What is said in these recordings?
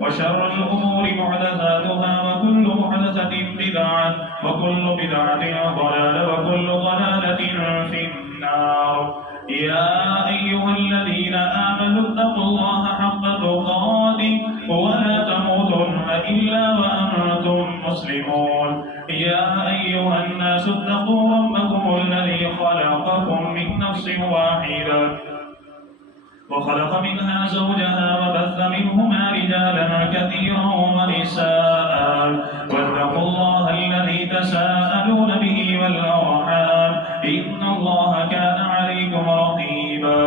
وشر الأمور محدثاتها وكل محدثة بدعة وكل بدعة ضلالة وكل ضلالة في النار. يا أيها الذين آمنوا اتقوا الله حق تقاته ولا تموتن إلا وأنتم مسلمون. يا أيها الناس اتقوا ربكم الذي خلقكم من نفس واحدة وخلق منها زوجها وبث منهما رجالا كثيرا ونساء واتقوا الله الذي تساءلون به والأرحام إن الله كان عليكم رقيبا.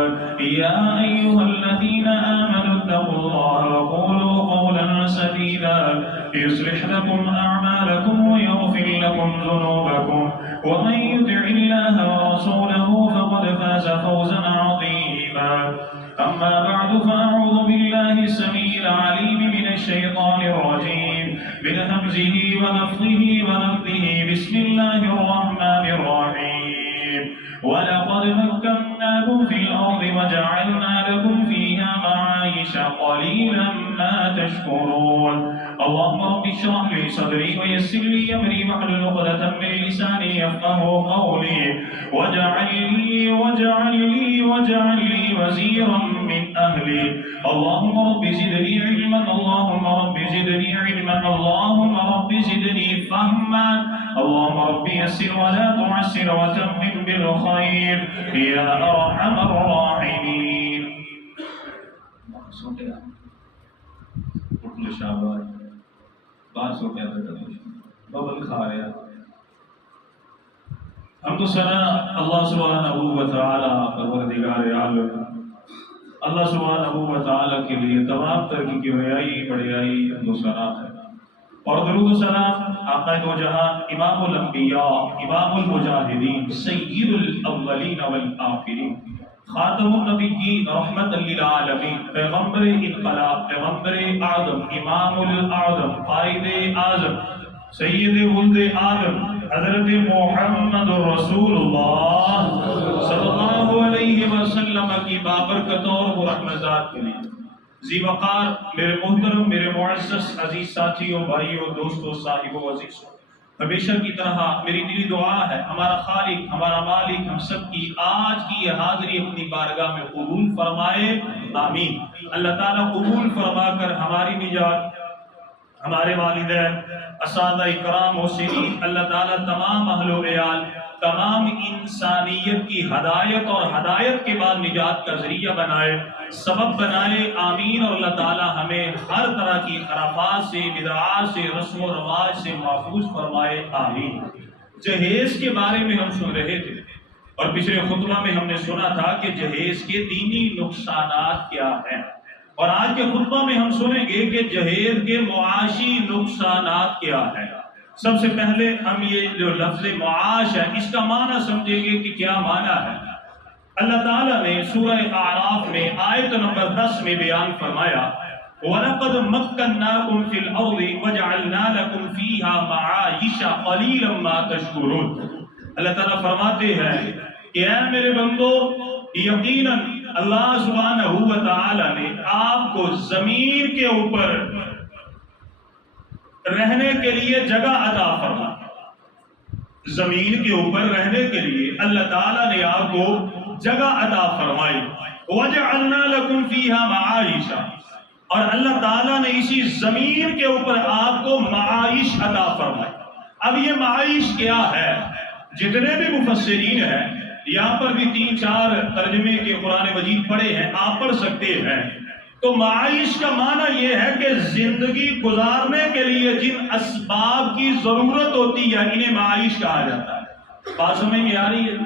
يا أيها الذين آمنوا اتقوا الله وقولوا قولا سديدا يصلح لكم أعمالكم ويغفر لكم ذنوبكم ومن يطع الله ورسوله فقد فاز فوزا عظيما. أما بعد فأعوذ بالله السميع العليم من الشيطان الرجيم من همزه ونفخه ونفثه. بسم الله الرحمن الرحيم. ولقد مكناكم في الأرض وجعلنا لكم فيها معايش قليلا ما تشكرون. اللهم رب اشرح لي صدري ويسر لي أمري واحلل عقدة من لساني يفقهوا قولي واجعل لي وزيرا من أهلي. اللهم رب زدني علما اللهم رب زدني علما اللهم رب زدني فهما اللهم رب يسر ولا تعسر وتمم بالخير يا أرحم الراحمين. ببل کھا رہا حمد و ثنا اللہ سبحانہ و تعالی پروردگار عالم اللہ سبحانہ و تعالی کے لیے تمام تر کی بڑیائی حمد و ثنا ہے، اور درود و سلام آقا دو جہان امام الانبیاء امام المجاہدین سید الاولین والآخرین خاتم النبیین رحمت للعالمین پیغمبر انقلاب پیغمبر اعظم امام الاعظم قائد اعظم سید ولد آدم حضرت محمد رسول اللہ صلی اللہ علیہ وسلم کی بابرکت اور رحمتات کے لیے ذی وقار میرے محترم میرے معزز عزیز ساتھیوں بھائیوں دوستوں صاحبوں عزیزوں، ہمیشہ کی طرح میری دلی دعا ہے ہمارا خالق ہمارا مالک ہم سب کی آج کی یہ حاضری اپنی بارگاہ میں قبول فرمائے، آمین۔ اللہ تعالیٰ قبول فرما کر ہماری نجات، ہمارے والدین اساتذہ اکرام محسنین، اللہ تعالیٰ تمام اہل و عیال تمام انسانیت کی ہدایت اور ہدایت کے بعد نجات کا ذریعہ بنائے، سبب بنائے، آمین۔ اور اللہ تعالیٰ ہمیں ہر طرح کی خرافات سے بدعات سے رسم و رواج سے محفوظ فرمائے، آمین۔ جہیز کے بارے میں ہم سن رہے تھے اور پچھلے خطبہ میں ہم نے سنا تھا کہ جہیز کے دینی نقصانات کیا ہیں، اور آج کے خطبہ میں ہم سنیں گے کہ جہیز کے معاشی نقصانات کیا ہیں۔ سب سے پہلے ہم یہ جو لفظ معاش ہے اس کا معنی سمجھیں گے کہ کیا معنی ہے۔ اللہ تعالیٰ نے سورہ اعراف میں آیت نمبر 10 میں بیان فرمایا وَلَقَدْ مَكَّنَّاكُمْ فِي الْأَرْضِ وَجَعَلْنَا لَكُمْ فِيهَا مَعَايِشَ قَلِيلًا مَا تَشْكُرُونَ۔ اللہ تعالیٰ فرماتے ہیں کہ اے میرے بندو، یقیناً اللہ سبحانہ و تعالیٰ نے آپ کو زمین کے اوپر رہنے کے لیے جگہ عطا فرمائی، زمین کے اوپر رہنے کے لیے اللہ تعالیٰ نے آپ کو جگہ عطا فرمائی۔ وَجَعَلْنَا لَكُمْ فِيهَا مَعَايِشَ، اور اللہ تعالیٰ نے اسی زمین کے اوپر آپ کو معائش عطا فرمائی۔ اب یہ معائش کیا ہے؟ جتنے بھی مفسرین ہیں یہاں پر بھی 3-4 ترجمے کے قرآن مجید پڑھے ہیں، آپ پڑھ سکتے ہیں۔ تو معائش کا معنی یہ ہے کہ زندگی گزارنے کے لیے جن اسباب کی ضرورت ہوتی ہے انہیں معائش کہا جاتا ہے۔ بات سمجھ میں آ رہی ہے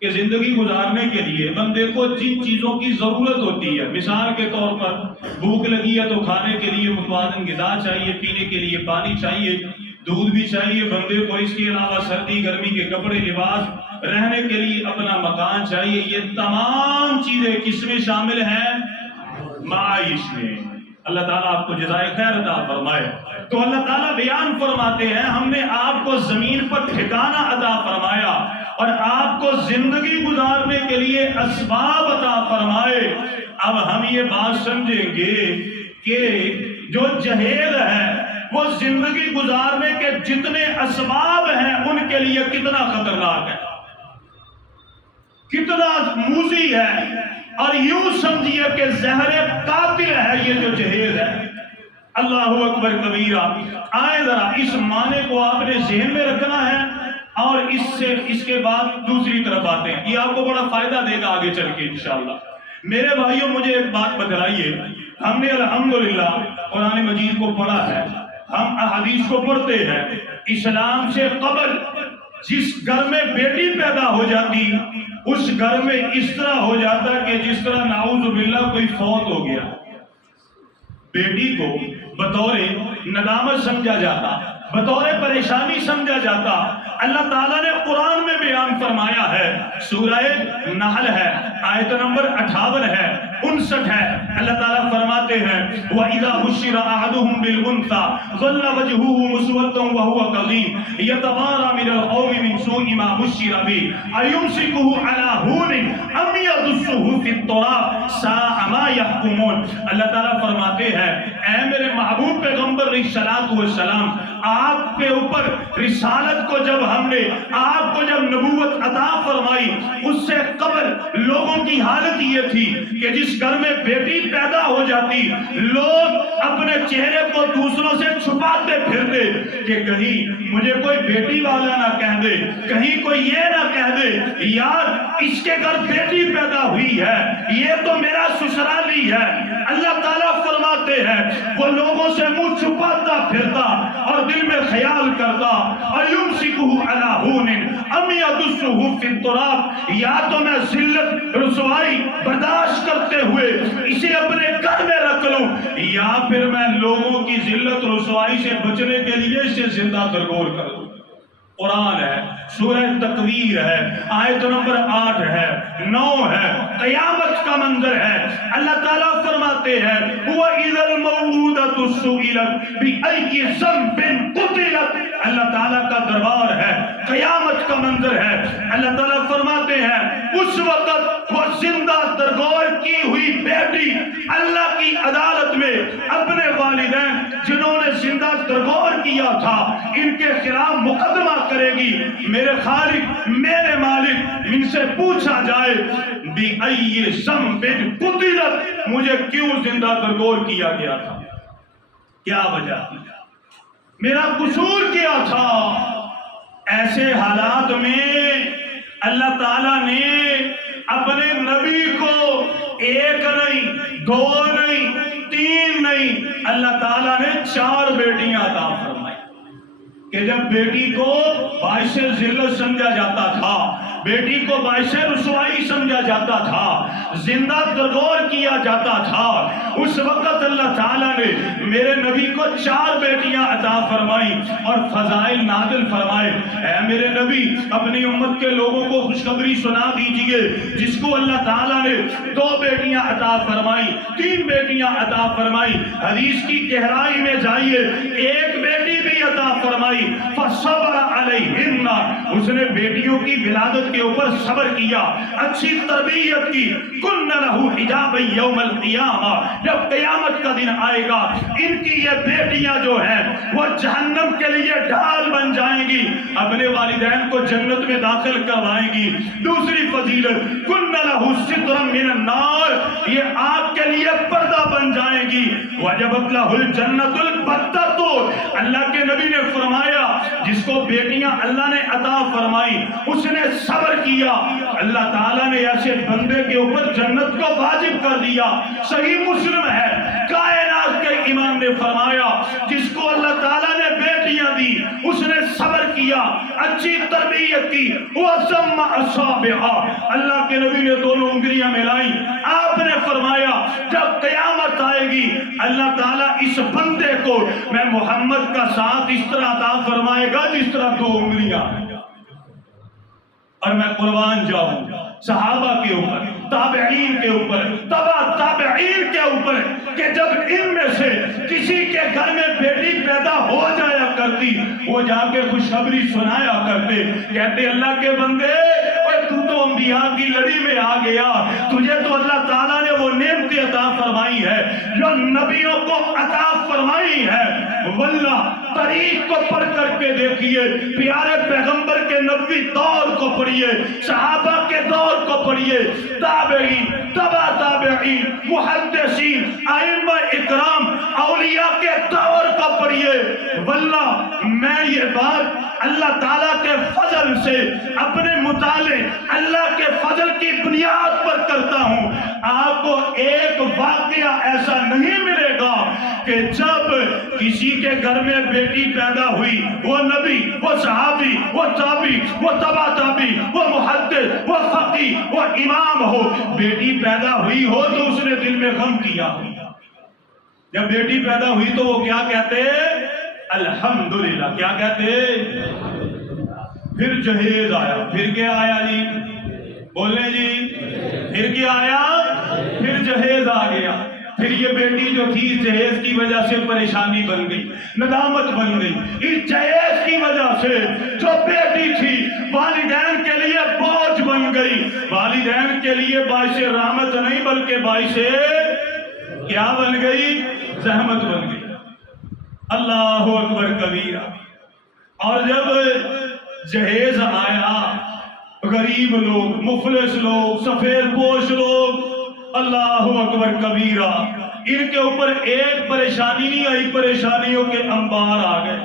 کہ زندگی گزارنے کے لیے بندے کو جن چیزوں کی ضرورت ہوتی ہے، مثال کے طور پر بھوک لگی ہے تو کھانے کے لیے متوازن غذا چاہیے، پینے کے لیے پانی چاہیے، دودھ بھی چاہیے بندے کو، اس کے علاوہ سردی گرمی کے کپڑے لباس، رہنے کے لیے اپنا مکان چاہیے۔ یہ تمام چیزیں کس میں شامل ہیں؟ معائش میں۔ اللہ تعالیٰ آپ کو جزائے خیر عطا فرمائے۔ تو اللہ تعالیٰ بیان فرماتے ہیں ہم نے آپ کو زمین پر ٹھکانہ عطا فرمایا اور آپ کو زندگی گزارنے کے لیے اسباب عطا فرمائے۔ اب ہم یہ بات سمجھیں گے کہ جو جہیز ہے وہ زندگی گزارنے کے جتنے اسباب ہیں ان کے لیے کتنا خطرناک ہے، کتنا موذی ہے، اور یوں سمجھیے کہ زہر قاتل ہے یہ جو جہیز ہے۔ اللہ اکبر کبیرہ۔ آئے ذرا اس معنی کو آپ نے ذہن میں رکھنا ہے، اور اس کے بعد دوسری طرف آتے ہیں، یہ آپ کو بڑا فائدہ دے گا آگے چل کے انشاءاللہ۔ میرے بھائیوں مجھے ایک بات بتلائیے، ہم نے الحمدللہ قرآن مجید کو پڑھا ہے، ہم احادیث کو پڑھتے ہیں، اسلام سے قبل جس گھر میں بیٹی پیدا ہو جاتی اس گھر میں اس طرح ہو جاتا کہ جس طرح نعوذ باللہ کوئی فوت ہو گیا، بیٹی کو بطور ندامت سمجھا جاتا، بطور پریشانی سمجھا جاتا۔ اللہ تعالیٰ نے قرآن میں بیان فرمایا ہے، سورہ نحل ہے، آیت نمبر 58 ہے، 59 ہے، اللہ تعالیٰ فرماتے ہیں وَإِذَا بُشِّرَ أَحَدُهُم بِالْأُنثَىٰ ظَلَّ وَجْهُهُ مُسْوَدًّا وَهُوَ كَظِيمٌ يَتَوَارَىٰ مِنَ الْقَوْمِ مِنْ سُوءِ مَا بُشِّرَ بِهِ أَيُمْسِكُهُ عَلَىٰ هُونٍ أَمْ يَدُسُّهُ فِي التُّرَابِ سَاءَ مَا يَحْكُمُونَ۔ اللہ تعالیٰ فرماتے ہیں اے میرے محبوب پیغمبر علیہ السلام، آپ کے اوپر رسالت کو جب ہم نے آپ کو جب نبوت عطا فرمائی، اس سے قبل لوگوں کی حالت یہ تھی کہ جس گھر میں بیٹی پیدا ہو جاتی لوگ اپنے چہرے کو دوسروں سے چھپاتے پھرتے کہ کہیں مجھے کوئی بیٹی والا نہ کہہ دے، کہیں کوئی یہ نہ کہہ دے یار اس کے گھر بیٹی پیدا ہوئی ہے، یہ تو میرا سسرالی ہے۔ اللہ تعالیٰ فرماتے ہیں وہ لوگوں سے منہ چھپاتا پھرتا اور دل میں خیال کرتا اَيُمْسِكُهُ عَلَىٰ هُونٍ أَمْ يَدُسُّهُ فِي التُّرَابِ، یا تو میں ذلت رسوائی برداشت کرتے ہوئے اسے اپنے گھر میں رکھ لوں، یا پھر میں لوگوں کی ذلت رسوائی سے بچنے کے لیے اسے زندہ درگور کر دوں۔ قرآن ہے، سورہ تکویر ہے، آیت نمبر 8 ہے، 9 ہے، قیامت کا منظر ہے۔ اللہ تعالیٰ فرماتے ہیں وَإِذَا الْمَوْءُودَةُ سُئِلَتْ بِأَيِّ ذَنبٍ قُتِلَتْ، اللہ تعالیٰ کا دربار ہے، قیامت کا منظر ہے۔ اللہ تعالیٰ فرماتے ہیں اس وقت وہ زندہ درگور کی ہوئی بیٹی اللہ کی عدالت میں اپنے والدین جنہوں نے زندہ درگور کیا تھا ان کے خلاف مقدمہ کرے گی، میرے خالق میرے مالک ان سے پوچھا جائے بِأَيِّ ذَنبٍ قُتِلَتْ، مجھے کیوں زندہ درگور کیا گیا تھا، کیا وجہ تھی، میرا قصور کیا تھا۔ ایسے حالات میں اللہ تعالیٰ نے اپنے نبی کو ایک نہیں، دو نہیں، تین نہیں، اللہ تعالیٰ نے 4 بیٹیاں عطا فرمائی کہ جب بیٹی کو باعث ذلت سمجھا جاتا تھا، بیٹی کو باعث رسوائی سمجھا جاتا تھا، زندہ درگور کیا جاتا تھا، اس وقت اللہ تعالیٰ نے میرے نبی کو 4 بیٹیاں عطا فرمائی اور فضائل نازل فرمائے۔ اے میرے نبی اپنی امت کے لوگوں کو خوشخبری سنا دیجئے، جس کو اللہ تعالیٰ نے 2 بیٹیاں عطا فرمائی، 3 بیٹیاں عطا فرمائی، حدیث کی گہرائی میں جائیے، 1 بیٹی بھی عطا فرمائی، فصبر علیہن، اس نے بیٹیوں کی ولادت کے اوپر صبر کیا، اچھی تربیت کی، کن لہو حجاب یوم القیامہ، جب قیامت کا دن آئے گا ان کی یہ بیٹیاں جو ہیں وہ جہنم کے لیے ڈھال بن جائیں گی، اپنے والدین کو جنت میں داخل کروائیں گی۔ دوسری فضیلت کن لہو سترا من النار، یہ آگ کے لیے پردہ بن جائیں گی، وجبت لہ الجنت البتہ، اللہ کے نبی نے فرمایا جس کو بیٹیاں اللہ نے عطا فرمائی اس نے صبر کیا، اللہ تعالیٰ نے ایسے بندے کے اوپر جنت کو واجب کر دیا۔ صحیح مسلم ہے، کائنات کے امام نے فرمایا جس کو اللہ تعالیٰ نے بیٹیاں دی اس نے صبر کیا، اچھی تربیت کی، وَسَمَّ أَصَابِعَا، اللہ کے نبی نے دونوں انگلیاں ملائیں، آپ نے فرمایا جب قیامت آئے گی اللہ تعالیٰ اس بندے کو میں محمد کا ساتھ اس طرح عطا فرمائے گا جس طرح 2 انگلیاں، اور میں قربان جاؤں صحابہ کے اوپر، تابعین کے اوپر، تبع تابعین کے اوپر کہ جب ان میں سے کسی کے گھر میں بیٹی پیدا ہو جایا کرتی وہ جا کے خوشخبری سنایا کرتے، کہتے اللہ کے بندے تو انبیاء کی لڑی میں آ گیا، تجھے تو اللہ تعالیٰ نے وہ نعمت عطا فرمائی فرمائی ہے، جو نبیوں کو عطا فرمائی ہے، واللہ تاریخ کو پڑھ کر کے دیکھیے، پیارے پیغمبر کے نبوی دور کو پڑھیے، صحابہ کے دور کو پڑھیے، تابعین، تبع تابعین، محدثین، ائمہ اکرام، اولیاء کے دور کو پڑھیے۔ واللہ میں یہ بات اللہ تعالیٰ کے فضل سے اپنے مطالعے اللہ کے فضل کی بنیاد پر کرتا ہوں۔ آپ کو ایک واقعہ ایسا نہیں ملے گا کہ جب کسی کے گھر میں بیٹی پیدا ہوئی، وہ نبی، وہ صحابی، وہ تابعی، وہ تبع تابعی، وہ محدث، وہ فقیہ، وہ امام ہو، بیٹی پیدا ہوئی ہو تو اس نے دل میں غم کیا۔ جب بیٹی پیدا ہوئی تو وہ کیا کہتے؟ الحمدللہ۔ کیا کہتے؟ پھر جہیز آیا۔ پھر کیا آیا جی؟ بولیں جی، پھر کیا آیا؟ پھر جہیز آ گیا۔ پھر یہ بیٹی جو تھی جہیز کی وجہ سے پریشانی بن گئی، ندامت بن گئی۔ اس جہیز کی وجہ سے جو بیٹی تھی والدین کے لیے بوجھ بن گئی، والدین کے لیے باعث رحمت نہیں بلکہ باعث کیا بن گئی؟ زحمت بن گئی۔ اللہ اکبر کبیرہ۔ اور جب جہیز آیا، غریب لوگ، مفلس لوگ، سفید پوش لوگ، اللہ اکبر کبیرہ، ان کے اوپر ایک پریشانی نہیں آئی، پریشانیوں کے انبار آ گئے۔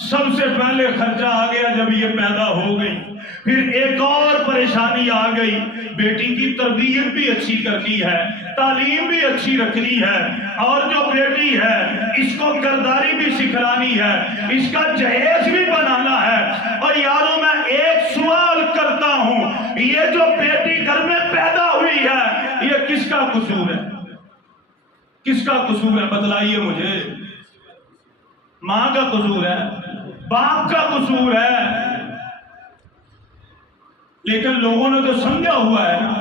سب سے پہلے خرچہ آ گیا جب یہ پیدا ہو گئی، پھر ایک اور پریشانی آ گئی، بیٹی کی تربیت بھی اچھی کرنی ہے، تعلیم بھی اچھی رکھنی ہے، اور جو بیٹی ہے اس کو کرداری بھی سکھلانی ہے، اس کا جہیز بھی بنانا ہے۔ اور یاروں میں ایک سوال کرتا ہوں، یہ جو بیٹی گھر میں پیدا ہوئی ہے یہ کس کا قصور ہے؟ کس کا قصور ہے؟ بتلائیے مجھے۔ ماں کا قصور ہے؟ باپ کا قصور ہے؟ لیکن لوگوں نے تو سمجھا ہوا ہے نا۔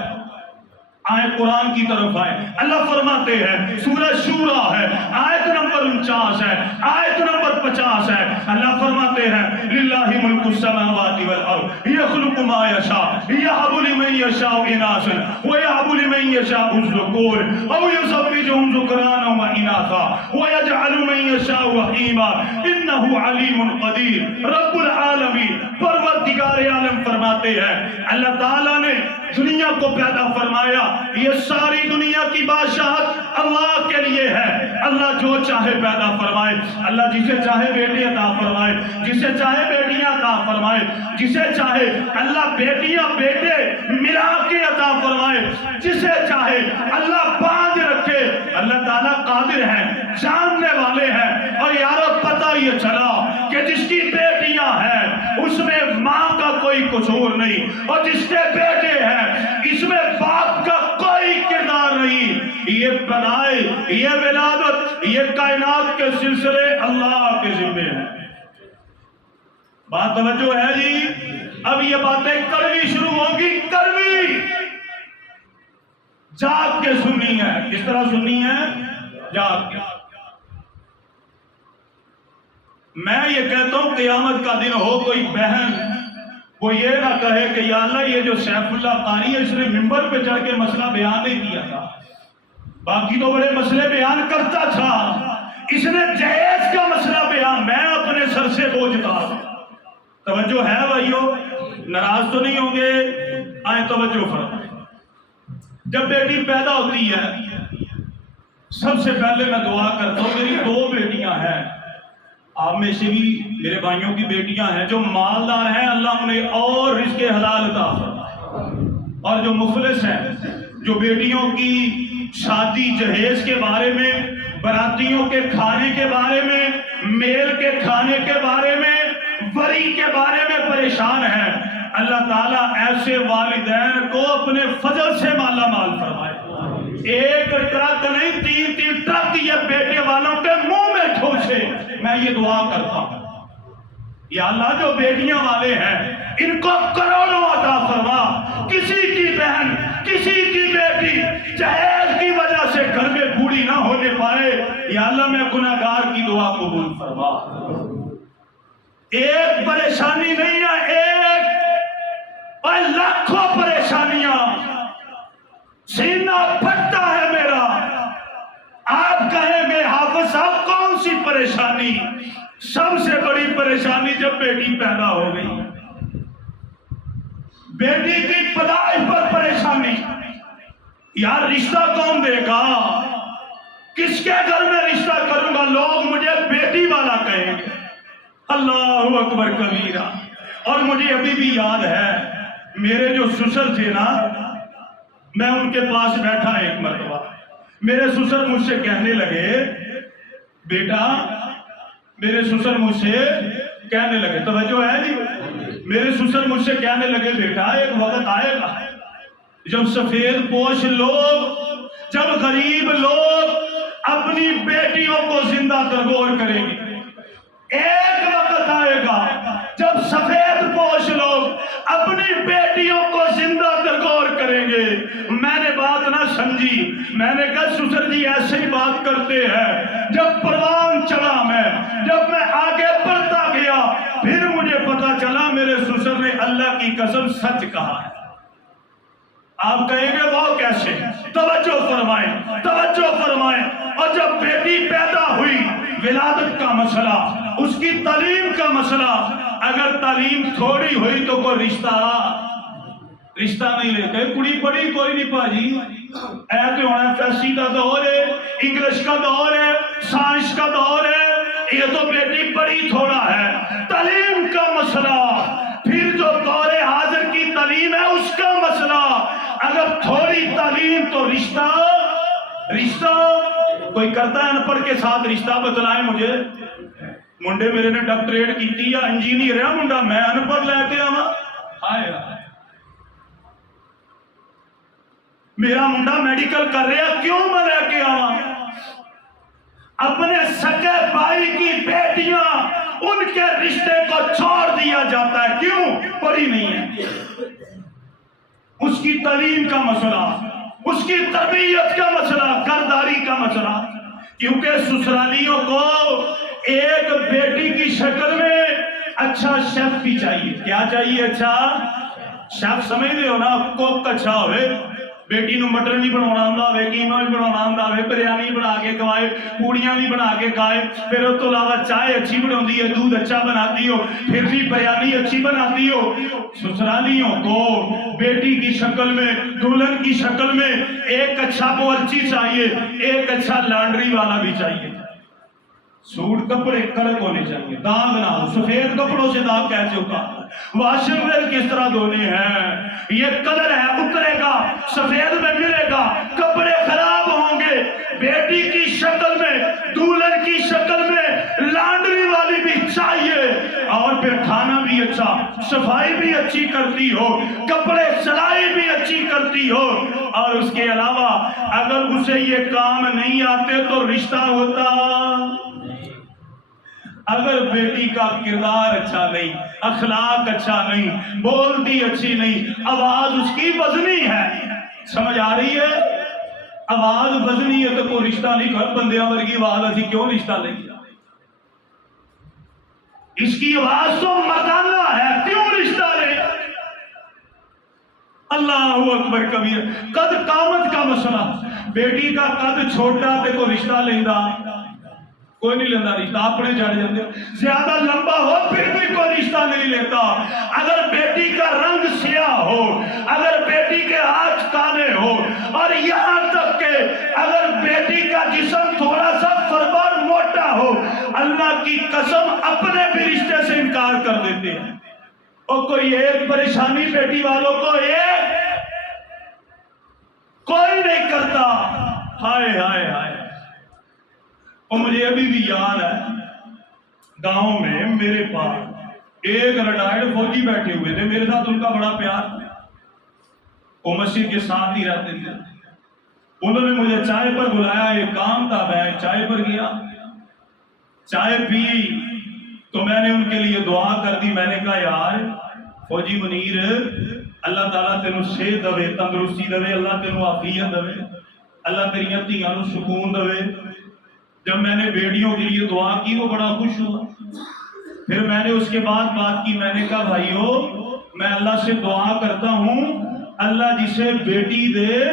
آئے قرآن کی طرف آئے، اللہ فرماتے ہیں، سورہ شورى ہے، آیت نمبر 49 ہے، آیت نمبر 50 ہے، اللہ فرماتے ہیں للہ ملک السماوات والارض یخلق ما یشاء یہب لمن یشاء اناثا ویہب لمن یشاء الذکور او یزوجہم ذکرانا واناثا ویجعل من یشاء عقیما انہ علیم قدیر۔ رب العالمین پروردگار عالم فرماتے ہیں، اللہ تعالیٰ نے دنیا کو پیدا فرمایا، یہ ساری دنیا کی بادشاہت اللہ کے لیے ہے۔ اللہ جو چاہے پیدا فرمائے، اللہ جسے چاہے بیٹے عطا فرمائے، جسے چاہے بیٹیاں عطا فرمائے، جسے چاہے اللہ بیٹیاں بیٹے ملا کے عطا فرمائے، جسے چاہے اللہ باندھ رکھے۔ اللہ تعالیٰ قادر ہیں، جاننے والے ہیں۔ اور یارو پتہ یہ چلا کہ جس کی بیٹیاں ہیں اس میں ماں کا کوئی قصور نہیں، اور جس کے بیٹے ہیں اس میں باپ کا کوئی کردار نہیں۔ یہ بنائے، یہ ولادت، یہ کائنات کے سلسلے اللہ کے ذمہ ہیں۔ بات توجہ ہے جی؟ اب یہ باتیں کڑوی شروع ہوگی، کڑوی جاگ کے سننی ہے۔ کس طرح سننی ہے؟ جاگ کے۔ میں یہ کہتا ہوں قیامت کا دن ہو، کوئی بہن وہ یہ نہ کہے کہ یا اللہ یہ جو سیف اللہ قاری ہے اس نے ممبر پہ چڑھ کے مسئلہ بیان نہیں کیا تھا، باقی تو بڑے مسئلے بیان کرتا تھا، اس نے جہیز کا مسئلہ بیان، میں اپنے سر سے بوجھ اتار۔ توجہ ہے بھائیو؟ ناراض تو نہیں ہوں گے؟ آئیں توجہ فرمائیں۔ جب بیٹی پیدا ہوتی ہے سب سے پہلے میں دعا کرتا ہوں، میری 2 بیٹیاں ہیں، آپ میں سے بھی میرے بھائیوں کی بیٹیاں ہیں جو مالدار ہیں، اللہ انہیں اور رزق حلال عطا فرمائے، اور جو مفلس ہیں، جو بیٹیوں کی شادی جہیز کے بارے میں، براتیوں کے کھانے کے بارے میں، میل کے کھانے کے بارے میں، وری کے بارے میں پریشان ہیں، اللہ تعالیٰ ایسے والدین کو اپنے فضل سے مالا مال فرمائے۔ ایک ٹرک نہیں، 3 ٹرک یہ بیٹے والوں کے منہ میں ٹھوسے۔ میں یہ دعا کرتا ہوں یا اللہ جو بیٹیاں والے ہیں ان کو کروڑوں عطا فرما، کسی کی بہن، کسی کی بیٹی جہیز کی وجہ سے گھر میں بوڑھی نہ ہونے پائے۔ یا اللہ میں گناہگار کی دعا قبول فرما۔ ایک پریشانی نہیں ہے، ایک اور لاکھوں پریشانیاں، سینہ پھٹتا ہے میرا آپ کہیں گے حافظ صاحب کون سی پریشانی؟ سب سے بڑی پریشانی جب بیٹی پیدا ہو گئی، بیٹی کی پیدائش پر پریشانی، یار رشتہ کون دے گا؟ کس کے گھر میں رشتہ کروں گا؟ لوگ مجھے بیٹی والا کہیں گے۔ اللہ اکبر کبیرہ۔ اور مجھے ابھی بھی یاد ہے میرے جو سسر تھے نا، میں ان کے پاس بیٹھا ایک مرتبہ، میرے سسر مجھ سے کہنے لگے بیٹا، میرے سسر مجھ سے کہنے لگے، توجہ ہے نہیں، میرے سسر مجھ سے کہنے لگے بیٹا ایک وقت آئے گا جب سفید پوش لوگ، جب غریب لوگ اپنی بیٹیوں کو زندہ درگور کریں گے۔ ایک وقت آئے گا جب سفید پوش لوگ اپنی بیٹیوں کو زندہ درگور کریں گے۔ میں نے بات نہ سمجھی، میں نے کہا سسر جی ایسے ہی بات کرتے ہیں۔ جب پروان چلا جب میں آگے بڑھتا گیا، پھر مجھے پتا چلا میرے سسر نے اللہ کی قسم سچ کہا ہے۔ آپ کہیں گے وہ کیسے؟ توجہ فرمائیں، توجہ فرمائیں۔ اور جب بیٹی پیدا ہوئی، ولادت کا مسئلہ، اس کی تعلیم کا مسئلہ، اگر تعلیم تھوڑی ہوئی تو کوئی رشتہ نہیں لیتے۔ کڑی پڑھی کوئی نہیں پاجی، ایسے ہونا فیسی کا دور ہے، انگلش کا دور ہے، سائنس کا دور ہے، یہ تو بیٹی پڑھی تھوڑا ہے۔ تعلیم کا مسئلہ، پھر جو دور حاضر کی تعلیم ہے اس کا مسئلہ، اگر تھوڑی تعلیم تو رشتہ کوئی کرتا ہے ان پڑھ کے ساتھ رشتہ؟ بتلائیں مجھے۔ منڈے میرے نے ڈاکٹریٹ کی تھی یا انجینئر ہے منڈا، میں ان پڑھ لے کے آواں؟ ہائے میرا منڈا میڈیکل کر رہا، کیوں میں لے کے آواں؟ اپنے سگے بھائی کی بیٹیاں، ان کے رشتے کو چھوڑ دیا جاتا ہے، کیوں؟ پڑھی نہیں ہے۔ اس کی تعلیم کا مسئلہ، اس کی تربیت کا مسئلہ، گھرداری کا مسئلہ، کیونکہ سسرالیوں کو ایک بیٹی کی شکل میں اچھا شیف بھی چاہیے۔ کیا چاہیے؟ اچھا شیف، سمجھتے ہو نا، کوک اچھا ہوئے، بیٹی نو مٹر نہیں بنانا آندا ہوئے، قیمہ بھی بنانا آندا ہوئے، بریانی بنا کے کھوائے، پوڑیاں بھی بنا کے کھائے، پھر اس تو علاوہ چائے اچھی بناتی ہے، دودھ اچھا بناتی ہو، پھر بھی بریانی اچھی بناتی ہو۔ سسرالیوں کو بیٹی کی شکل میں، دلہن کی شکل میں ایک اچھا باورچی چاہیے، ایک اچھا لانڈری والا بھی چاہیے۔ سوٹ کپڑے کڑک ہونے چاہیے، داغ نہ ہو۔ سفید کپڑوں سے داغ کیسے ہوگا؟ واشنگ مشین کس طرح دھونے ہیں؟ یہ کلر ہے، اترے گا، سفید میں ملے گا، کپڑے خراب ہوں گے۔ بیٹی کی شکل میں، دلہن کی شکل میں لانڈری والی بھی چاہیے، اور پھر کھانا بھی اچھا، صفائی بھی اچھی کرتی ہو، کپڑے سلائی بھی اچھی کرتی ہو۔ اور اس کے علاوہ اگر اسے یہ کام نہیں آتے تو رشتہ ہوتا؟ اگر بیٹی کا کردار اچھا نہیں، اخلاق اچھا نہیں، بولتی اچھی نہیں، آواز اس کی وزنی ہے، سمجھ آ رہی ہے؟ آواز وزنی ہے تو کوئی رشتہ نہیں کر، بندیاں ورگی آواز اسی کیوں رشتہ لیں گے؟ اس کی آواز تو مردانہ ہے، کیوں رشتہ لیں؟ اللہ اکبر کبیر۔ قد قامت کا مسئلہ، بیٹی کا قد چھوٹا تے کوئی رشتہ لیندہ؟ کوئی نہیں لیتا رشتہ، اپنے جڑ جاتے۔ زیادہ لمبا ہو پھر بھی کوئی رشتہ نہیں لیتا۔ اگر بیٹی کا رنگ سیاہ ہو، اگر بیٹی کے ہاتھ کالے ہو، اور یہاں تک کہ اگر بیٹی کا جسم تھوڑا سا فربر موٹا ہو، اللہ کی قسم اپنے بھی رشتے سے انکار کر دیتے ہیں۔ اور کوئی ایک پریشانی بیٹی والوں کو ایک کوئی نہیں کرتا۔ ہائے ہائے ہائے۔ اور مجھے ابھی بھی یاد ہے گاؤں میں میرے پاس ایک ریٹائرڈ فوجی بیٹھے ہوئے تھے، میرے ساتھ ان کا بڑا پیار تھا، وہ مسجد کے ساتھ ہی رہتے تھے۔ انہوں نے مجھے چائے پر بلایا، ایک کام تھا، میں چائے پر گیا، چائے پی تو میں نے ان کے لیے دعا کر دی۔ میں نے کہا یار فوجی منیر، اللہ تعالیٰ تینوں صحت دے، تندرستی دے، اللہ تینوں عافیت دے، اللہ تیریاں دھیاں نوں سکون دے۔ جب میں نے بیٹیوں کے لیے دعا کی وہ بڑا خوش ہوا۔ پھر میں نے اس کے بعد بات کی، میں نے کہا بھائیو، میں اللہ سے دعا کرتا ہوں اللہ جسے بیٹی دے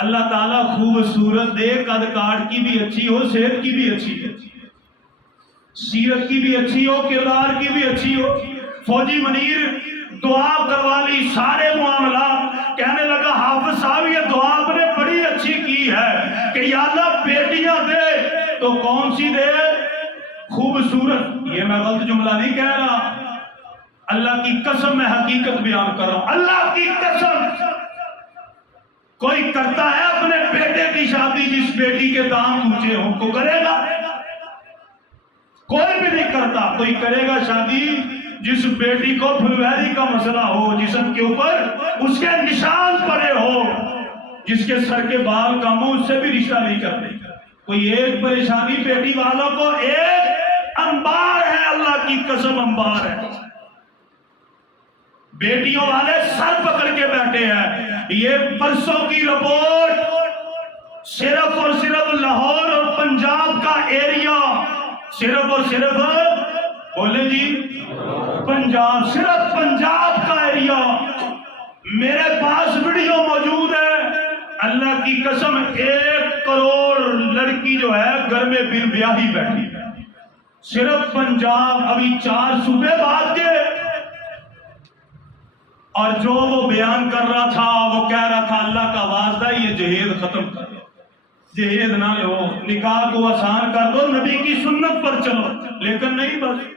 اللہ تعالیٰ خوبصورت دے، قد کاٹ کی بھی اچھی ہو، صحت کی بھی اچھی ہے، سیرت کی بھی اچھی ہو، کردار کی بھی اچھی ہو۔ فوجی منیر دعا کروا لی، سارے معاملات، کہنے لگا حافظ صاحب یہ دعا آپ نے بڑی اچھی کی ہے کہ یا اللہ بیٹیاں دے تو کون سی دے؟ خوبصورت۔ یہ میں غلط جملہ نہیں کہہ رہا، اللہ کی قسم میں حقیقت بیان کر رہا ہوں، اللہ کی قسم۔ کوئی کرتا ہے اپنے بیٹے کی شادی جس بیٹی کے دام اونچے ہوں کو کرے گا؟ کوئی بھی نہیں کرتا۔ کوئی کرے گا شادی جس بیٹی کو پھلویری کا مسئلہ ہو، جسم کے اوپر اس کے نشان پڑے ہو، جس کے سر کے بال کم ہو، اس سے بھی رشتہ نہیں کرتے۔ کوئی ایک پریشانی بیٹی والوں کو ایک انبار ہے، اللہ کی قسم انبار ہے۔ بیٹیوں والے سر پکڑ کے بیٹھے ہیں۔ یہ پرسوں کی رپورٹ، صرف اور صرف لاہور اور پنجاب کا ایریا، صرف اور صرف بولے جی پنجاب، صرف پنجاب کا ایریا۔ میرے پاس ویڈیو موجود ہے، اللہ کی قسم 1 کروڑ لڑکی جو ہے گھر میں بن بیاہی بیٹھی ہے، صرف پنجاب۔ ابھی 4 صوبے بعد کے، اور جو وہ بیان کر رہا تھا وہ کہہ رہا تھا اللہ کا واسطہ یہ جہیز ختم کر دو، جہیز نہ لو، نکاح کو آسان کر دو، نبی کی سنت پر چلو، لیکن نہیں بس۔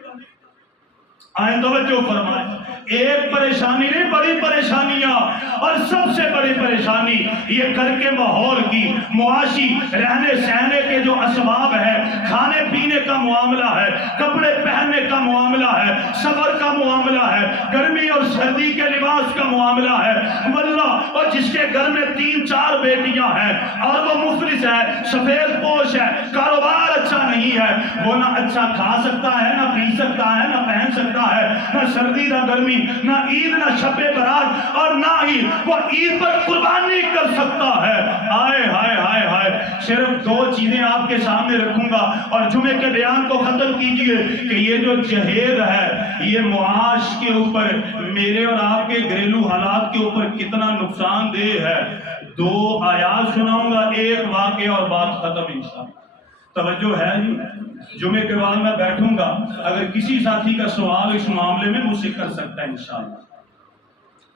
آئیں توجہ فرمائیں، ایک پریشانی نہیں، بڑی پریشانیاں، اور سب سے بڑی پریشانی یہ گھر کے ماحول کی، معاشی رہنے سہنے کے جو اسباب ہے، کھانے پینے کا معاملہ ہے، کپڑے پہننے کا معاملہ ہے، سفر کا معاملہ ہے، گرمی اور سردی کے لباس کا معاملہ ہے، واللہ اور جس کے گھر میں 3-4 بیٹیاں ہیں اور وہ مفلس ہے، سفید پوش ہے، کاروبار اچھا نہیں ہے، وہ نہ اچھا کھا سکتا ہے، نہ پی سکتا ہے، نہ پہن سکتا ہے، نہ سردی نہ گرمی، نہ عید نہ شب برات، اور نہ ہی وہ عید پر قربانی کر سکتا ہے۔ ہائے ہائے ہائے ہائے، صرف 2 چیزیں آپ کے سامنے رکھوں گا اور جمعے کے بیان کو ختم کیجئے کہ یہ جو جہیز ہے یہ معاش کے اوپر، میرے اور آپ کے گھریلو حالات کے اوپر کتنا نقصان دہ ہے۔ 2 آیات سناؤں گا، ایک واقعہ اور بات ختم انشاءاللہ۔ توجہ ہے جی؟ جمعے کے بعد میں بیٹھوں گا، اگر کسی ساتھی کا سوال اس معاملے میں مجھ سے کر سکتا ہے انشاءاللہ۔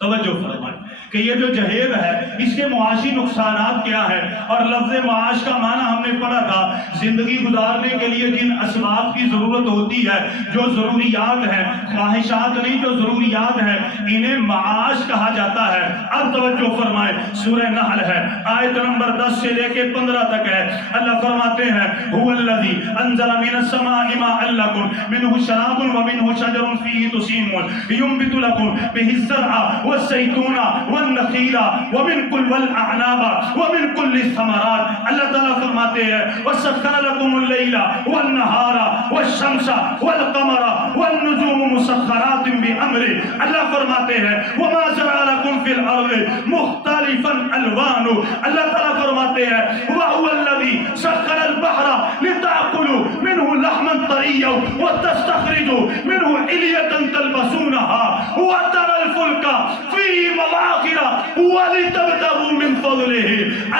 توجہ فرمائیں کہ یہ جو جہیز ہے اس کے معاشی نقصانات کیا ہے، اور لفظ معاش کا معنی ہم نے پڑھا تھا، زندگی گزارنے کے لیے جن اسباب کی ضرورت ہوتی ہے، جو ضروریات ہیں، خواہشات نہیں، جو ضروریات ہیں، انہیں معاش کہا جاتا ہے۔ اب توجہ فرمائیں، سورہ نحل ہے، آیت نمبر 10 سے لے کے 15 تک ہے۔ اللہ فرماتے ہیں هو الذی انزل من السماء ماء لکم منہ شراب ومنہ شجر فیہ تسیمون ینبت لکم بہ الزرع والزیتون والنخیل ومن کل والاعناب ومن کل الثمرات۔ اللہ تعالیٰ فرماتے ہیں وسخر لکم اللیل والنہار والشمس والقمر والنجوم مسخرات بامرہ۔ اللہ فرماتے ہیں وما زرع لکم فی الارض مختلفا الوان۔ اللہ تعالیٰ فرماتے ہیں وهو الذی سخر البحر لتأکلوا منہ لحما طریا وتستخرجوا منہ حلیة تلبسونها وترى الفلک فی مواخر ولتبتغوا من فضلہ۔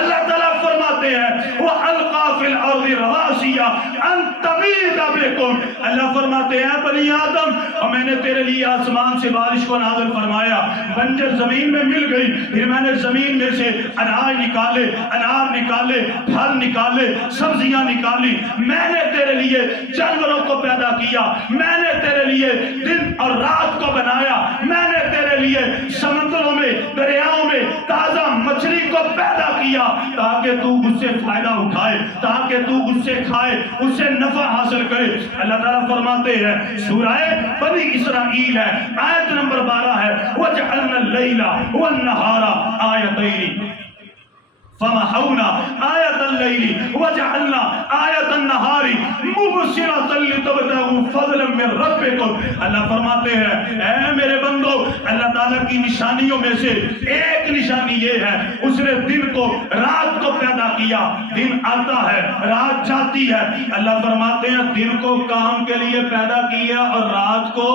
اللہ تعالیٰ فرماتے ہیں وَأَلْقَى فِي الْأَرْضِ رَوَاسِيَ أَن تَمِيدَ بِكُمْ۔ اللہ فرماتے ہیں بنی آدم، اور میں نے تیرے لیے آسمان سے بارش کو نازل فرمایا، بنجر زمین میں مل گئی، پھر میں نے زمین میں سے اناج نکالے، انار نکالے، پھل نکالے، سبزیاں نکالی، میں نے تیرے لیے جانوروں کو پیدا کیا، میں نے تیرے لیے دن اور رات کو بنایا، میں نے تیرے لیے سمندروں میں، دریاؤں میں تازہ مچھلی کو پیدا کیا تاکہ تو اس سے فائدہ اٹھائے، تاکہ تو اس سے کھائے، اس سے نفع حاصل کرے۔ اللہ تعالیٰ فرماتے ہیں سورہ بنی اسرائیل ہے، آیت نمبر 12 ہے وَجَعَلْنَا اللَّيْلَ وَالنَّهَارَ آیتَيْنِ فَمَحَوْنَا آیَةَ اللَّيْلِ وَجَعَلْنَا آیَةَ النَّهَارِ مُبْصِرَةً لِتَبْتَغُوا فَضْلًا مِّن رَّبِّكُمْ۔ اللہ فرماتے ہیں اے میرے بندو، اللہ تعالیٰ کی نشانیوں میں سے ایک نشانی یہ ہے اس نے دن کو رات کو پیدا کیا، دن آتا ہے رات جاتی ہے۔ اللہ فرماتے ہیں دن کو کام کے لیے پیدا کیا اور رات کو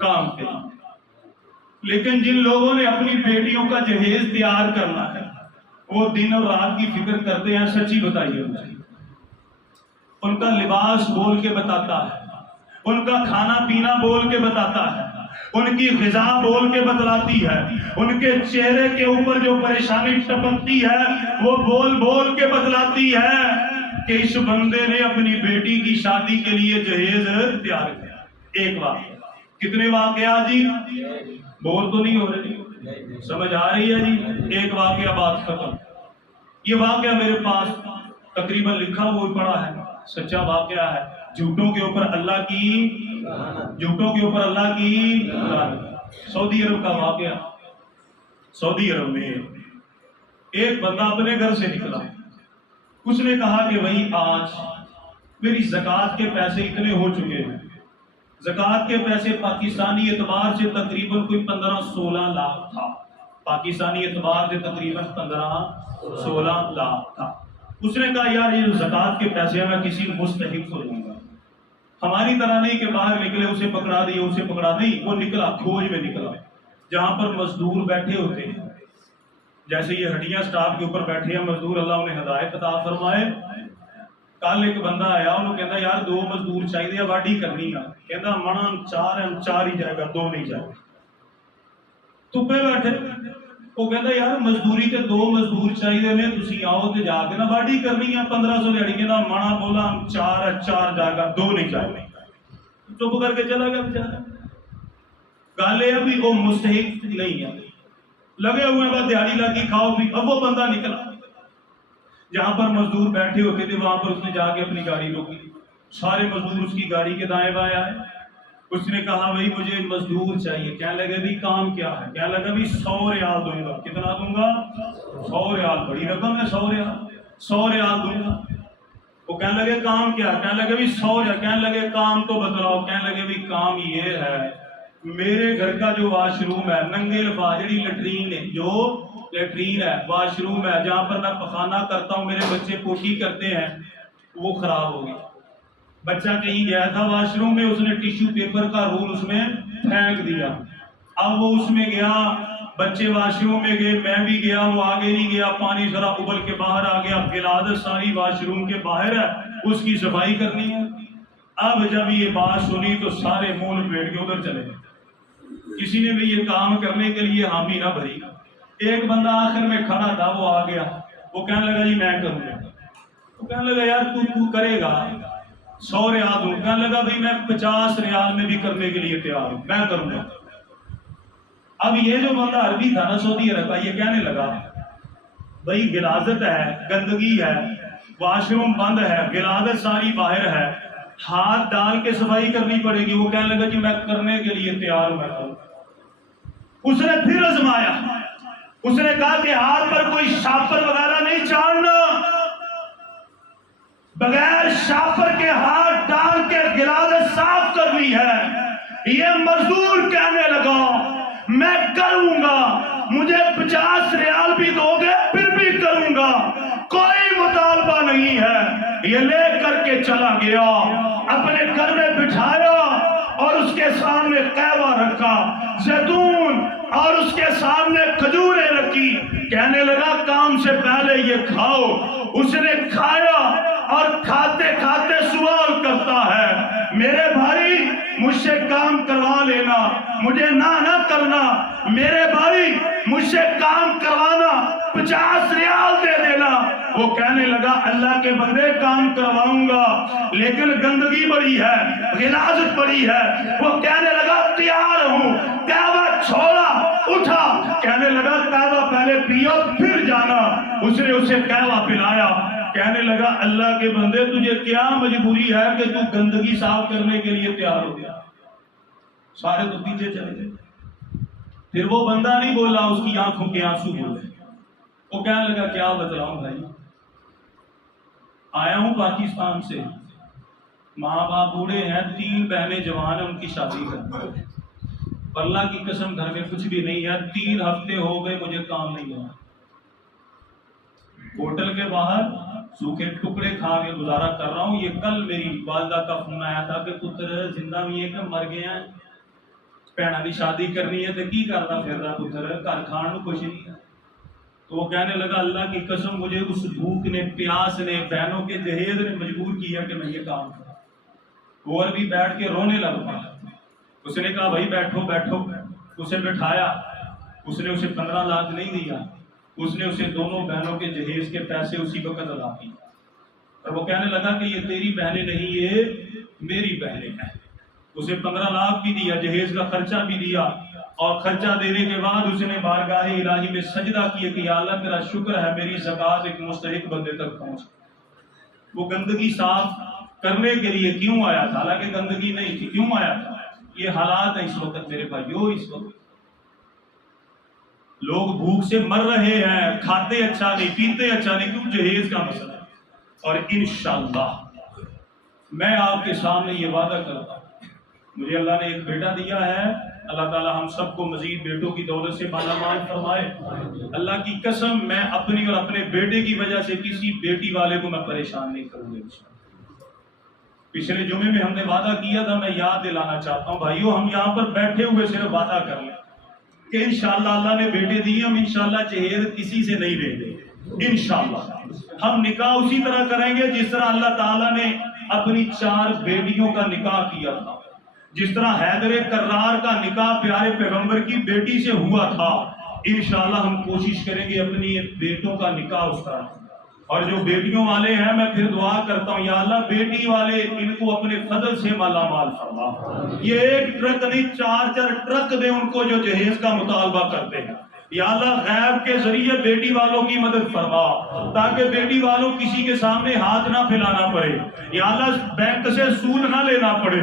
کام کے لیے۔ لیکن جن لوگوں نے اپنی بیٹیوں کا جہیز تیار کرنا ہے، وہ دن اور رات کی فکر کرتے ہیں؟ سچی بتائیے مجھے۔ ان کا لباس بول کے بتاتا ہے، ان کا کھانا پینا بول کے بتاتا ہے، ان کی غذا بول کے بتلاتی ہے، ان کے چہرے کے اوپر جو پریشانی ٹپکتی ہے وہ بول بول کے بتلاتی ہے کہ اس بندے نے اپنی بیٹی کی شادی کے لیے جہیز تیار کیا۔ ایک واقعہ، کتنے واقعات جی؟ بول تو نہیں ہو رہے، سمجھ آ رہی ہے جی؟ ایک واقعہ، بات ختم۔ یہ واقعہ میرے پاس تقریباً لکھا ہوا پڑا ہے، سچا واقعہ ہے، جھوٹوں کے اوپر اللہ کی، جھوٹوں کے اوپر اللہ کی۔ سعودی عرب کا واقعہ۔ سعودی عرب میں ایک بندہ اپنے گھر سے نکلا، اس نے کہا کہ بھائی آج میری زکوٰۃ کے پیسے اتنے ہو چکے ہیں، زکوٰۃ کے پیسے پاکستانی اعتبار سے تقریباً کوئی 15-16 لاکھ تھا، پاکستانی اعتبار سے تقریباً 15-16 لاکھ تھا۔ اس نے کہا یار یہ زکوٰۃ کے پیسے میں کسی مستحق کو دوں گا، ہماری طرح نہیں کہ باہر نکلے اسے پکڑا دیا اسے پکڑا، نہیں، وہ نکلا، کھوج میں نکلا، جہاں پر مزدور بیٹھے ہوتے ہیں، جیسے یہ ہڈیاں سٹاف کے اوپر بیٹھے ہیں مزدور، اللہ انہیں ہدایت عطا فرمائے۔ کل ایک بندہ آیا، انہوں کہتا یار 2 مزدور چاہیے، واڈی کرنی ہے، کہتا منا 4 ہے، 4 ہی جائے گا، 2 نہیں جائے گا۔ تپے بیٹھے، وہ کہتا یار مزدوری تے 2 مزدور چاہیے نے، تسی آؤ تے جا کے نا واڈی کرنی ہے 1500 دیہڑی، کہتا منا بولا 4 ہے، 4 جائے گا، 2 نہیں جائے گا۔ چپ کر کے چلا گیا بیچارہ۔ گل یہ بھی وہ مستحق نہیں ہے، لگے ہوئے بس دیہڑی لگی کھاؤ بھی۔ اب وہ بندہ نکلا، جہاں پر مزدور بیٹھے ہوتے تھے وہاں پر اس نے جا کے اپنی گاڑی روکی، سارے مزدور اس کی گاڑی کے دائیں بائیں آئے۔ اس نے کہا بھائی مجھے مزدور چاہیے، کہنے لگا بھی کام کیا ہے، کہنے لگا بھی 100 ریال دوں گا۔ کتنا دوں گا؟ 100 ریال، بڑی رقم ہے 100 ریال، 100 ریال دوں گا۔ وہ کہنے لگے کام کیا، کہنے لگے بھی 100 ریال، کہنے لگے کام تو بتلاؤ، کہنے لگے بھی کام یہ ہے میرے گھر کا جو واش روم ہے، ننگے لفاظ جڑی لیٹرین ہے، جو لیٹرین ہے، واش روم ہے جہاں پر میں پخانہ کرتا ہوں، میرے بچے پوٹی کرتے ہیں، وہ خراب ہو گئی۔ بچہ کہیں گیا تھا واش روم میں، اس نے ٹیشو پیپر کا رول اس میں پھینک دیا۔ اب وہ اس میں گیا، بچے واش روم میں گئے، میں بھی گیا، وہ آگے نہیں گیا، پانی ذرا ابل کے باہر آ گیا، غلاظت ساری واش روم کے باہر ہے، اس کی صفائی کرنی ہے۔ اب جب یہ بات سنی تو سارے منہ لپیٹ کے ادھر چلے گئے، کسی نے بھی یہ کام کرنے کے لیے حامی نہ بھری۔ ایک بندہ آخر میں کھڑا تھا، وہ آ گیا، وہ کہنے لگا جی میں کروں گا۔ وہ کہنے لگا یار تو کرے گا، 100 ریال دوں۔ کہنے لگا بھائی میں 50 ریال میں بھی کرنے کے لیے تیار ہوں، میں کروں گا۔ اب یہ جو بندہ عربی تھا نا سعودی عرب کا، یہ کہنے لگا بھائی غلاظت ہے، گندگی ہے، واش روم بند ہے، غلاظت ساری باہر ہے، ہاتھ ڈال کے صفائی کرنی پڑے گی۔ وہ کہنے لگا جی میں کرنے کے لیے تیار ہوں، میں کروں۔ اس نے پھر آزمایا، اس نے کہا کہ ہاتھ پر کوئی شاپر وغیرہ نہیں چاڑنا، بغیر شاپر کے ہاتھ ڈال کے غلاظت صاف کرنی ہے۔ یہ مزدور کہنے لگا میں کروں گا، مجھے 50 ریال بھی دو گے پھر بھی کروں گا، کوئی مطالبہ نہیں ہے۔ یہ لے کر کے چلا گیا، اپنے گھر میں بٹھایا اور اس کے سامنے قہوہ رکھا، زیتون اور اس کے سامنے کھجوریں رکھی، کہنے لگا کام سے پہلے یہ کھاؤ۔ اس نے کھایا اور کھاتے کھاتے سوال کرتا ہے میرے بھائی مجھ سے کام کروا لینا، مجھے نہ کرنا، میرے بھائی مجھ سے کام کروانا، 50 ریال دے دینا۔ وہ کہنے لگا اللہ کے بندے کام کرواؤں گا لیکن گندگی بڑی ہے، غلاظت بڑی ہے۔ وہ کہنے لگا تیار ہوں۔ قہوہ چھوڑا، اٹھا، کہنے لگا قہوہ پہلے پیو پھر جانا۔ اس نے اسے قہوہ پلایا، کہنے لگا اللہ کے بندے تجھے کیا مجبوری ہے کہ تو گندگی صاف کرنے کے لیے تیار ہو گیا؟ سارے تو پیچھے چلے گئے۔ پھر وہ بندہ نہیں بولا، اس کی آنکھوں کے آنسو بولے۔ وہ کہنے لگا کیا بتلاؤں بھائی، آیا ہوں پاکستان سے، ماں باپ بوڑھے ہیں، 3 بہنیں جوان ہیں، ان کی شادی کرنا، اللہ کی قسم گھر میں کچھ بھی نہیں ہے، 3 ہفتے ہو گئے مجھے کام نہیں ہوا، ہوٹل کے باہر سوکھے ٹکڑے کھا کے گزارا کر رہا ہوں۔ یہ کل میری والدہ کا فون آیا تھا کہ پتر زندہ بھی ہے کہ مر گیا ہے، بھیڑاں دی شادی کرنی ہے تے کی کردا پھر رہا پتر، گھر کھان نوں کچھ نہیں ہے۔ تو وہ کہنے لگا اللہ کی قسم مجھے اس بھوک نے پیاس نے بہنوں کے جہیز نے مجبور کیا کہ میں یہ کام کروں۔ وہ عربی بیٹھ کے رونے لگ پڑا۔ اس نے کہا بھائی بیٹھو بیٹھو، اسے بٹھایا، اس نے اسے 15 لاکھ نہیں دیا، اس نے اسے دونوں بہنوں کے جہیز کے پیسے اسی وقت ادا کیے، اور وہ کہنے لگا کہ یہ تیری بہنیں نہیں یہ میری بہنیں ہیں۔ اسے 15 لاکھ بھی دیا، جہیز کا خرچہ بھی دیا، اور خرچہ دینے کے بعد اس نے بارگاہ الہی میں سجدہ کیا کہ یا اللہ تیرا شکر ہے میری زکوٰۃ ایک مستحق بندے تک پہنچ۔ وہ گندگی صاف کرنے کے لیے کیوں آیا تھا؟ حالانکہ گندگی نہیں تھی، کیوں آیا تھا؟ یہ حالات ہیں اس وقت میرے بھائیو، اس وقت لوگ بھوک سے مر رہے ہیں، کھاتے اچھا نہیں، پیتے اچھا نہیں، کیوں؟ جہیز کا مسئلہ ہے۔ اور انشاءاللہ میں آپ کے سامنے یہ وعدہ کرتا ہوں، مجھے اللہ نے ایک بیٹا دیا ہے، اللہ تعالی ہم سب کو مزید بیٹوں کی دولت سے مالا مال فرمائے۔ اللہ کی قسم میں اپنی اور اپنے بیٹے کی وجہ سے کسی بیٹی والے کو میں پریشان نہیں کروں گا انشاءاللہ۔ پچھلے جمعے میں ہم نے وعدہ کیا تھا، میں یاد دلانا چاہتا ہوں بھائیو، ہم یہاں پر بیٹھے ہوئے صرف وعدہ کر لیں کہ انشاءاللہ اللہ نے بیٹے دیے، ہم انشاءاللہ جہیز کسی سے نہیں لیں گے، انشاءاللہ ہم نکاح اسی طرح کریں گے جس طرح اللہ تعالیٰ نے اپنی 4 بیٹیوں کا نکاح کیا تھا، جس طرح حیدر کرار کا نکاح پیارے پیغمبر کی بیٹی سے ہوا تھا۔ انشاءاللہ ہم کوشش کریں گے اپنی بیٹوں کا نکاح اس طرح۔ اور جو بیٹیوں والے ہیں میں پھر دعا کرتا ہوں یا اللہ بیٹی والے ان کو اپنے فضل سے مالا مال فرما، یہ ایک ٹرک نہیں 4 ٹرک دے ان کو جو جہیز کا مطالبہ کرتے ہیں۔ یا اللہ غیب کے ذریعے بیٹی والوں کی مدد فرما تاکہ بیٹی والوں کسی کے سامنے ہاتھ نہ پھیلانا پڑے، یا اللہ بینک سے سود نہ لینا پڑے،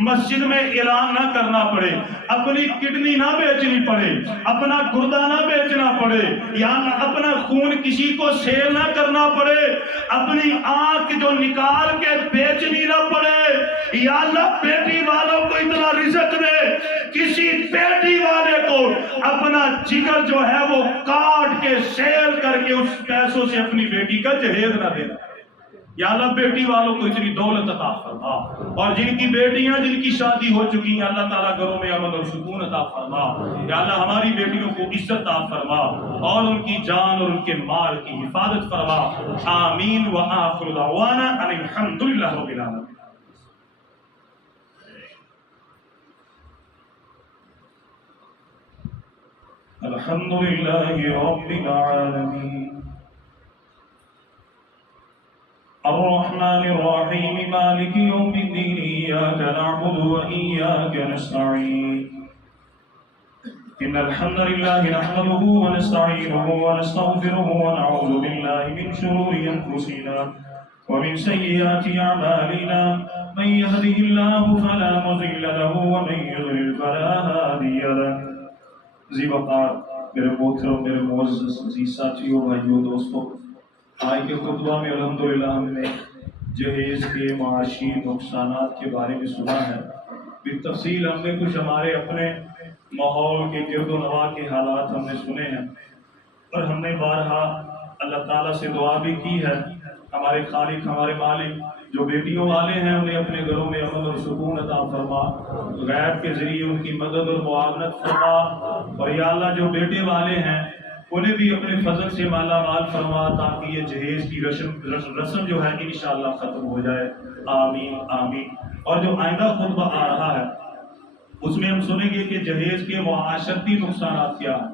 مسجد میں اعلان نہ کرنا پڑے، اپنی کڈنی نہ بیچنی پڑے، اپنا گردہ نہ بیچنا پڑے، یا اللہ اپنا خون کسی کو سیل نہ کرنا پڑے، اپنی آنکھ جو نکال کے بیچنی نہ پڑے۔ یا اللہ بیٹی والوں کو اتنا رزق دے کسی بیٹی والے کو اپنا جگر جو ہے وہ کاٹ کے سیل کر کے اس پیسوں سے اپنی بیٹی کا جہیز نہ دینا۔ یا اللہ بیٹی والوں کو اتنی دولت عطا فرما، اور جن کی بیٹیاں جن کی شادی ہو چکی ہیں اللہ تعالیٰ گھروں میں امن اور سکون عطا فرما۔ یا اللہ ہماری بیٹیوں کو عزت عطا فرما اور ان کی جان اور ان کے مال کی حفاظت فرما۔ آمین وآخر دعوانا ان الحمد للہ رب العالمین۔ الحمد لله رب العالمين الرحمن الرحيم مالك يوم الدين إياك نعبد وإياك نستعين إن الحمد لله نحمده ونستعينه ونستغفره ونعوذ بالله من شرور أنفسنا ومن سيئات أعمالنا من يهده الله فلا مضل له ومن يضلل فلا هادي له۔ عزیز وقار میرے محترم میرے معزز عزیز ساتھیوں بھائیوں دوستوں، آج کے خطبہ میں الحمدللہ ہم نے جہیز کے معاشی نقصانات کے بارے میں سنا ہے۔ بالتفصیل ہم نے کچھ ہمارے اپنے ماحول کے گرد و نواح کے حالات ہم نے سنے ہیں، اور ہم نے بارہا اللہ تعالیٰ سے دعا بھی کی ہے ہمارے خالق ہمارے مالک جو بیٹیوں والے ہیں انہیں اپنے گھروں میں امن اور سکون عطا فرما، غیب کے ذریعے ان کی مدد اور معاونت فرما، اور یا اللہ جو بیٹے والے ہیں انہیں بھی اپنے فضل سے مالا مال فرما تاکہ یہ جہیز کی رسم جو ہے انشاءاللہ ختم ہو جائے۔ آمین آمین۔ اور جو آئندہ خطبہ آ رہا ہے اس میں ہم سنیں گے کہ جہیز کے معاشرتی نقصانات کیا ہیں،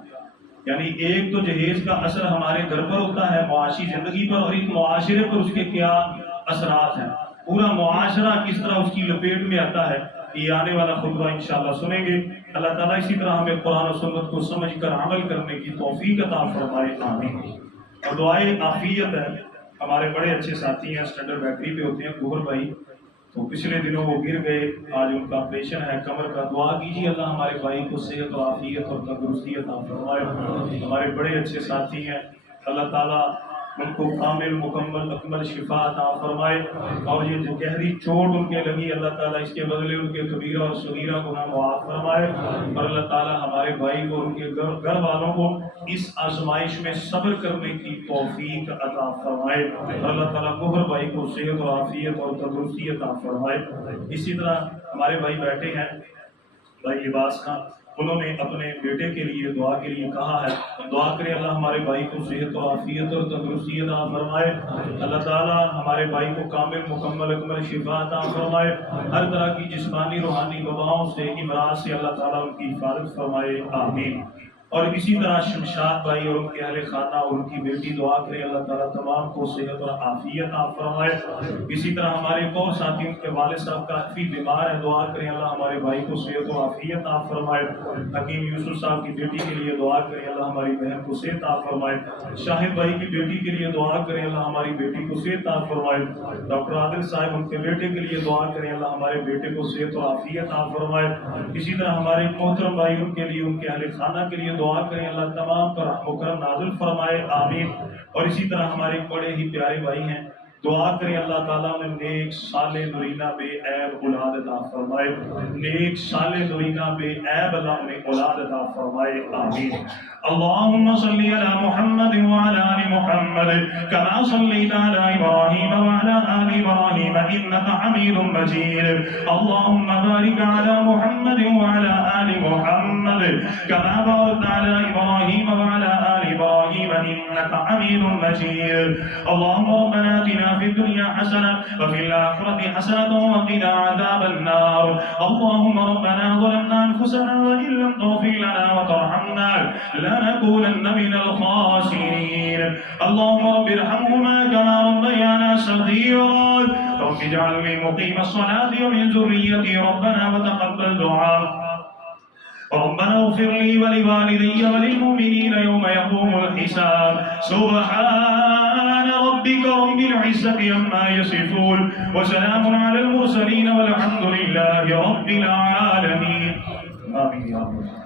یعنی ایک تو جہیز کا اثر ہمارے گھر پر ہوتا ہے معاشی زندگی پر، اور ایک معاشرے پر اس کے کیا اثرات ہیں، پورا معاشرہ کس طرح اس کی لپیٹ میں آتا ہے، یہ آنے والا خطبہ انشاءاللہ سنیں گے۔ اللہ تعالیٰ اسی طرح ہمیں قرآن و سنت کو سمجھ کر عمل کرنے کی توفیق عطا فرمائے، آمین۔ اور دعائے عافیت ہے، ہمارے بڑے اچھے ساتھی ہیں اسٹینڈرڈ بیکری پہ ہوتے ہیں گوہر بھائی، تو پچھلے دنوں وہ گر گئے، آج ان کا آپریشن ہے کمر کا، دعا کیجیے اللہ ہمارے بھائی کو صحت و عافیت اور تندرستی عطا فرمائے۔ ہمارے بڑے اچھے ساتھی ہیں، اللہ تعالیٰ ان کو کامل مکمل اکمل شفا عطا فرمائے، اور یہ جو گہری چوٹ ان کے لگی اللہ تعالیٰ اس کے بدلے ان کے کبیرہ اور صغیرہ گناہ معاف فرمائے، اور اللہ تعالیٰ ہمارے بھائی کو ان کے گھر والوں کو اس آزمائش میں صبر کرنے کی توفیق عطا فرمائے، اور اللہ تعالیٰ گوہر بھائی کو صحت و عافیت اور تندرستی عطا فرمائے۔ اسی طرح ہمارے بھائی بیٹھے ہیں بھائی لباس خان، انہوں نے اپنے بیٹے کے لیے دعا کے لیے کہا ہے، دعا کریں اللہ ہمارے بھائی کو صحت و عافیت اور تندرستی عطا فرمائے، اللہ تعالیٰ ہمارے بھائی کو کامل مکمل اکمل شفا عطا فرمائے، ہر طرح کی جسمانی روحانی وباؤں سے امراض سے اللہ تعالیٰ ان کی حفاظت فرمائے، آمین۔ اور اسی طرح شمشاد بھائی اور ان کے اہل خانہ اور ان کی بیٹی دعا کرے اللہ تعالیٰ تمام کو صحت اور عافیت عطا فرمائے۔ اسی طرح ہمارے ایک اور ساتھی ان کے والد صاحب کافی بیمار ہے، دعا کریں اللہ ہمارے بھائی کو صحت و عافیت عطا فرمائے۔ حکیم یوسف صاحب کی بیٹی کے لیے دعا کریں اللہ ہماری بہن کو صحت عطا فرمائے۔ شاہد بھائی کی بیٹی کے لیے دعا کریں اللہ ہماری بیٹی کو صحت عطا فرمائے۔ ڈاکٹر عادل صاحب ان کے بیٹے کے لیے دعا کریں اللہ ہمارے بیٹے کو صحت و عافیت عطا فرمائے۔ اسی طرح ہمارے محترم بھائی ان کے لیے ان کے اہل خانہ کے لیے دعا کریں اللہ تمام پر رحم و کرم نازل فرمائے، آمین۔ اور اسی طرح ہمارے بڑے ہی پیارے بھائی ہیں، دعا کریں اللہ تعالیٰ نے نیک صالح نرینہ بے عیب اولاد عطا فرمائے، نیک صالح نرینہ بے عیب اللہ نے اولاد عطا فرمائے، آمین۔ اللهم صل على محمد وعلى آل محمد كما صليت على إبراهيم وعلى آل إبراهيم إنك حميد مجيد اللهم بارك على محمد وعلى آل محمد كما باركت على إبراهيم وعلى آل إبراهيم إنك حميد مجيد اللهم ربنا آتنا في الدنيا حسنة وفي الآخرة حسنة وقنا عذاب النار اللهم ربنا ظلمنا أنفسنا وإن لم تغفر لنا وترحمنا لنكونن من الخاسرين اللهم رب ارحمهما كما ربيانا صغيرا رب اجعلني مقيم الصلاة ومن ذريتي ربنا وتقبل دعاء ربنا اغفر لي ولوالدي وللمؤمنين يوم يقوم الحساب سبحان ربك رب العزة عما يصفون وسلام على المرسلين والحمد لله رب العالمين آمين يا رب